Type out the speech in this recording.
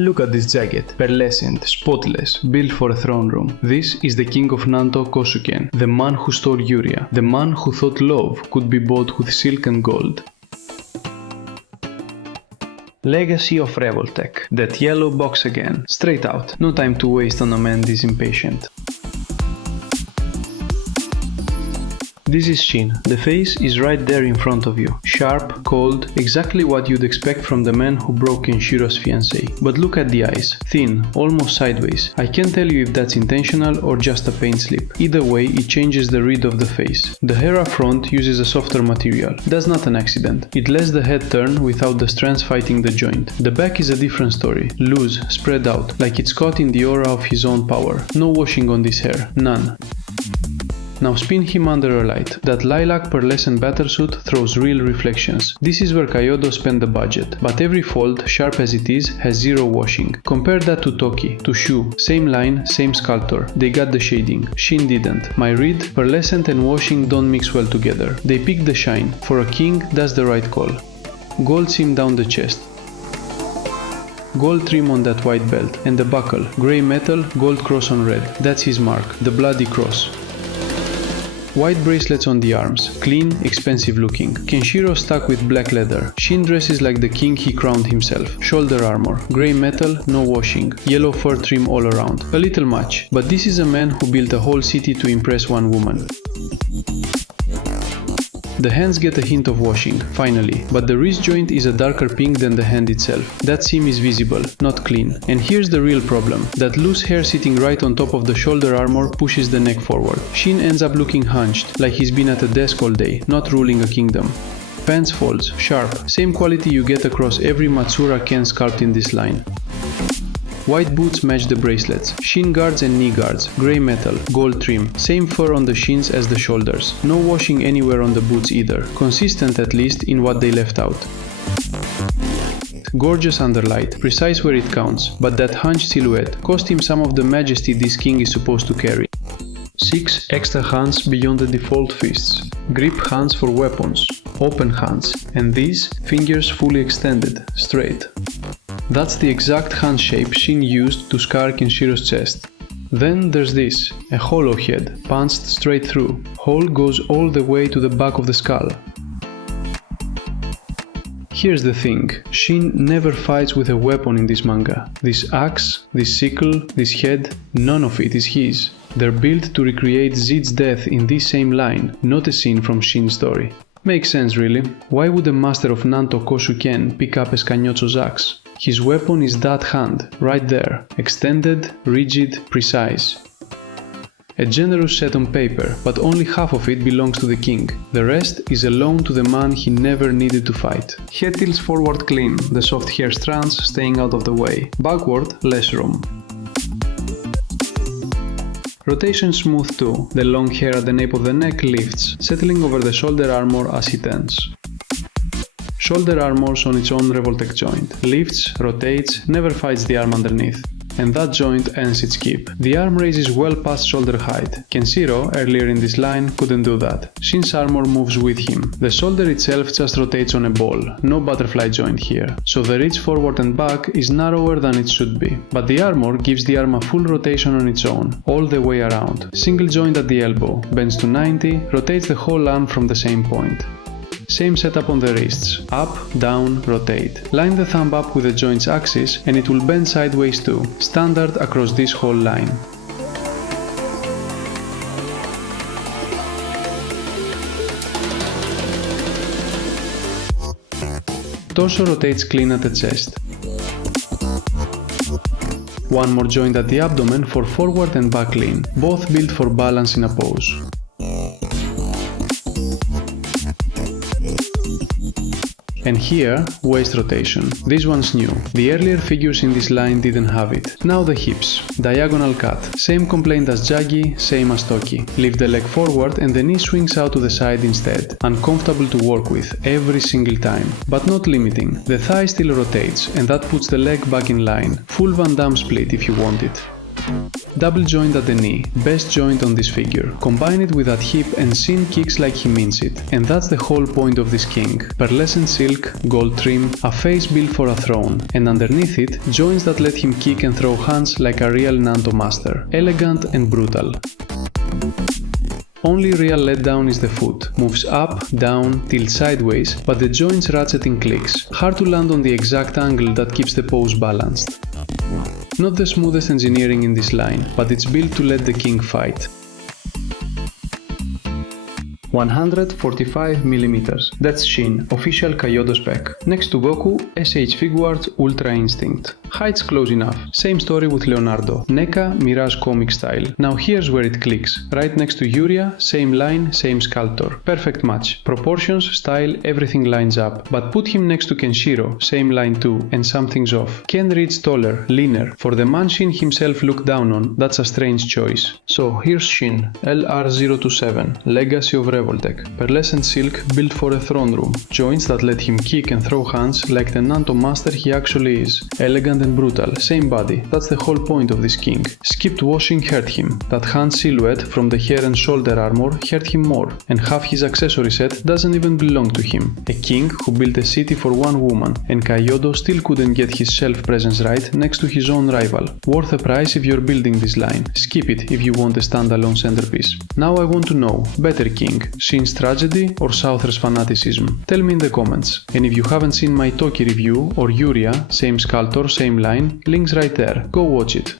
Look at this jacket, pearlescent, spotless, built for a throne room. This is the king of Nanto, Koshū Ken, the man who stole Yuria, the man who thought love could be bought with silk and gold. Legacy of Revoltech, that yellow box again, straight out, no time to waste on a man this impatient. This is Shin. The face is right there in front of you. Sharp, cold, exactly what you'd expect from the man who broke Kenshiro's fiancée. But look at the eyes. Thin, almost sideways. I can't tell you if that's intentional or just a paint slip. Either way, it changes the read of the face. The hair up front uses a softer material. That's not an accident. It lets the head turn without the strands fighting the joint. The back is a different story. Loose, spread out, like it's caught in the aura of his own power. No washing on this hair. None. Now spin him under a light. That lilac pearlescent battlesuit throws real reflections. This is where Kaiyodo spent the budget, but every fold, sharp as it is, has zero washing. Compare that to Toki, to Koshū, same line, same sculptor. They got the shading. Shin didn't. My read, pearlescent and washing don't mix well together. They picked the shine. For a king, that's the right call. Gold seam down the chest. Gold trim on that white belt. And the buckle. Grey metal, gold cross on red. That's his mark. The bloody cross. White bracelets on the arms, clean, expensive looking. Kenshiro stuck with black leather. Shin dresses like the king he crowned himself. Shoulder armor, grey metal, no washing. Yellow fur trim all around. A little much, but this is a man who built a whole city to impress one woman. The hands get a hint of washing, finally, but the wrist joint is a darker pink than the hand itself. That seam is visible, not clean. And here's the real problem. That loose hair sitting right on top of the shoulder armor pushes the neck forward. Shin ends up looking hunched, like he's been at a desk all day, not ruling a kingdom. Pants folds, sharp, same quality you get across every Matsuura Ken sculpt in this line. White boots match the bracelets, shin guards and knee guards, grey metal, gold trim, same fur on the shins as the shoulders, no washing anywhere on the boots either, consistent at least in what they left out. Gorgeous underlight, precise where it counts, but that hunched silhouette cost him some of the majesty this king is supposed to carry. 6 extra hands beyond the default fists, grip hands for weapons, open hands, and these, fingers fully extended, straight. That's the exact hand shape Shin used to scar Kenshiro's chest. Then there's this, a hollow head, punched straight through. Hole goes all the way to the back of the skull. Here's the thing, Shin never fights with a weapon in this manga. This axe, this sickle, this head, none of it is his. They're built to recreate Zid's death in this same line, not a scene from Shin's story. Makes sense really. Why would the master of Nanto Koshū Ken pick up a Scaniozo's axe? His weapon is that hand, right there, extended, rigid, precise. A generous set on paper, but only half of it belongs to the king. The rest is a loan to the man he never needed to fight. Head tilts forward clean, the soft hair strands staying out of the way. Backward, less room. Rotation smooth too, the long hair at the nape of the neck lifts, settling over the shoulder armor as it ends. Shoulder armor's on its own Revoltech joint, lifts, rotates, never fights the arm underneath. And that joint ends its keep. The arm raises well past shoulder height. Kenshiro, earlier in this line, couldn't do that. Shin's armor moves with him. The shoulder itself just rotates on a ball, no butterfly joint here. So the reach forward and back is narrower than it should be. But the armor gives the arm a full rotation on its own, all the way around. Single joint at the elbow, bends to 90, rotates the whole arm from the same point. Same setup on the wrists, up, down, rotate. Line the thumb up with the joint's axis and it will bend sideways too, standard across this whole line. Torso rotates clean at the chest. One more joint at the abdomen for forward and back lean, both built for balance in a pose. And here, waist rotation. This one's new. The earlier figures in this line didn't have it. Now the hips. Diagonal cut. Same complaint as Jaggi, same as Toki. Lift the leg forward and the knee swings out to the side instead. Uncomfortable to work with every single time. But not limiting. The thigh still rotates and that puts the leg back in line. Full Van Damme split if you want it. Double joint at the knee, best joint on this figure. Combine it with that hip and Shin kicks like he means it. And that's the whole point of this king. Pearlescent silk, gold trim, a face built for a throne. And underneath it, joints that let him kick and throw hands like a real Nanto master. Elegant and brutal. Only real letdown is the foot. Moves up, down, tilts sideways, but the joints ratchet in clicks. Hard to land on the exact angle that keeps the pose balanced. Not the smoothest engineering in this line, but it's built to let the king fight. 145mm. That's Shin, official Kaiyodo spec. Next to Goku, SH Figuarts Ultra Instinct. Height's close enough. Same story with Leonardo. NECA Mirage comic style. Now here's where it clicks. Right next to Yuria, same line, same sculptor. Perfect match. Proportions, style, everything lines up. But put him next to Kenshiro, same line too, and something's off. Ken reads taller, leaner. For the man Shin himself looked down on, that's a strange choice. So here's Shin, LR027, Legacy of Revoltech. Pearlescent silk built for a throne room. Joints that let him kick and throw hands like the Nanto master he actually is. Elegant and brutal, same body, that's the whole point of this king. Skipped washing hurt him. That hand silhouette from the hair and shoulder armor hurt him more, and half his accessory set doesn't even belong to him. A king who built a city for one woman, and Kaiyodo still couldn't get his self-presence right next to his own rival. Worth a price if you're building this line. Skip it if you want a standalone centerpiece. Now I want to know, better king, Shin's tragedy or Souther's fanaticism? Tell me in the comments. And if you haven't seen my Toki review or Yuria, same sculptor, same line, links right there, go watch it.